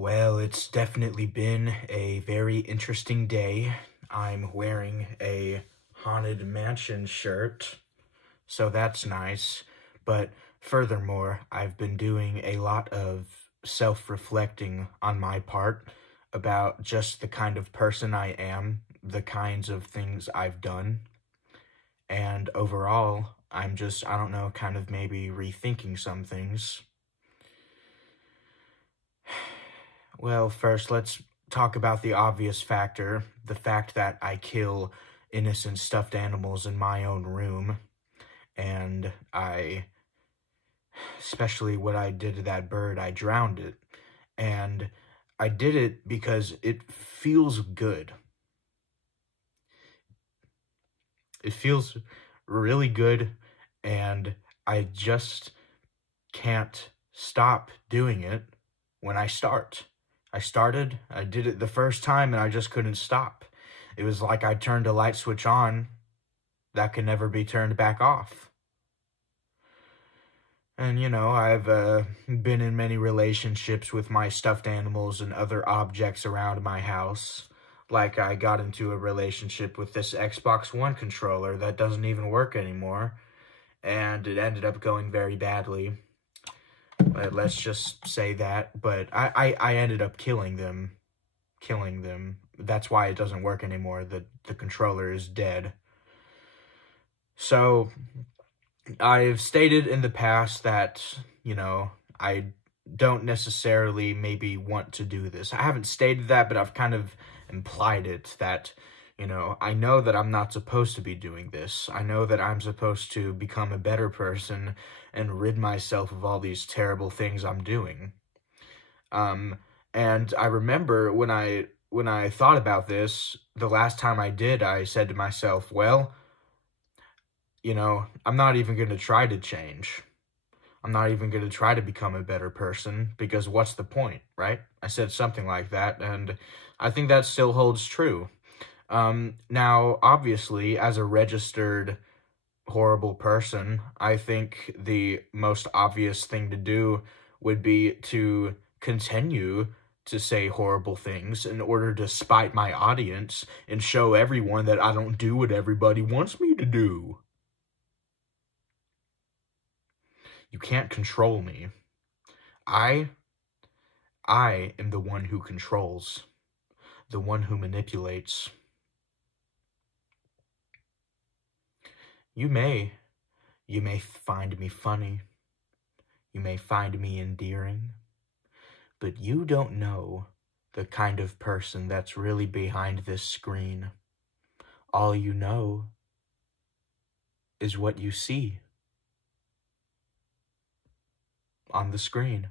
Well, it's definitely been a very interesting day. I'm wearing a Haunted Mansion shirt, so that's nice. But furthermore, I've been doing a lot of self-reflecting on my part about just the kind of person I am, the kinds of things I've done, and overall, I don't know, kind of maybe rethinking some things. Well, first, let's talk about the obvious factor, the fact that I kill innocent stuffed animals in my own room, and especially what I did to that bird, I drowned it. And I did it because it feels good. It feels really good, and I just can't stop doing it when I start. I did it the first time, and I just couldn't stop. It was like I turned a light switch on that could never be turned back off. And, I've been in many relationships with my stuffed animals and other objects around my house. Like, I got into a relationship with this Xbox One controller that doesn't even work anymore, and it ended up going very badly. Let's just say that, but I ended up killing them. That's why it doesn't work anymore. The controller is dead. So, I've stated in the past that, I don't necessarily maybe want to do this. I haven't stated that, but I've kind of implied it that, I know that I'm not supposed to be doing this. I know that I'm supposed to become a better person and rid myself of all these terrible things I'm doing. And I remember when I thought about this, the last time I did, I said to myself, well, I'm not even going to try to change. I'm not even going to try to become a better person because what's the point, right? I said something like that, and I think that still holds true. Now, obviously, as a registered horrible person, I think the most obvious thing to do would be to continue to say horrible things in order to spite my audience and show everyone that I don't do what everybody wants me to do. You can't control me. I I am the one who controls, the one who manipulates. You may you may find me funny, you may find me endearing, but you don't know the kind of person that's really behind this screen. All you know is what you see on the screen.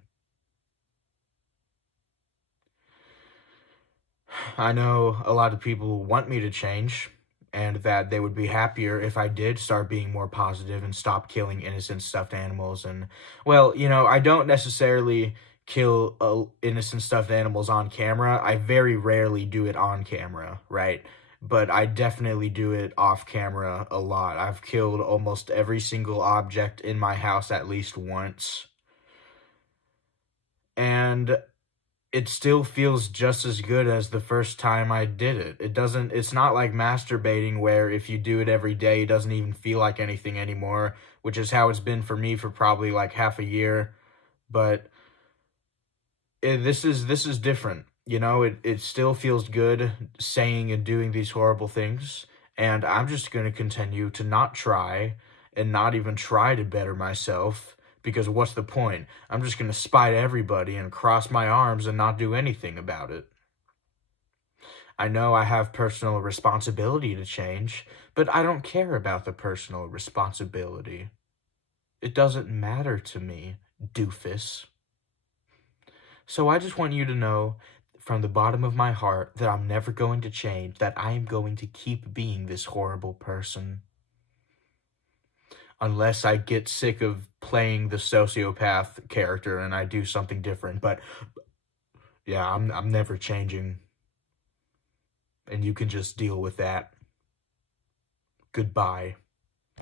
I know a lot of people want me to change, and that they would be happier if I did start being more positive and stop killing innocent stuffed animals. And, well, I don't necessarily kill innocent stuffed animals on camera. I very rarely do it on camera, right? But I definitely do it off camera a lot. I've killed almost every single object in my house at least once. And it still feels just as good as the first time I did it. It's not like masturbating where if you do it every day, it doesn't even feel like anything anymore, which is how it's been for me for probably like half a year. But this is different. It still feels good saying and doing these horrible things. And I'm just going to continue to not try and not even try to better myself because what's the point? I'm just going to spite everybody and cross my arms and not do anything about it. I know I have personal responsibility to change, but I don't care about the personal responsibility. It doesn't matter to me, doofus. So I just want you to know from the bottom of my heart that I'm never going to change, that I am going to keep being this horrible person. Unless I get sick of playing the sociopath character and I do something different. But yeah, I'm never changing. And you can just deal with that. Goodbye.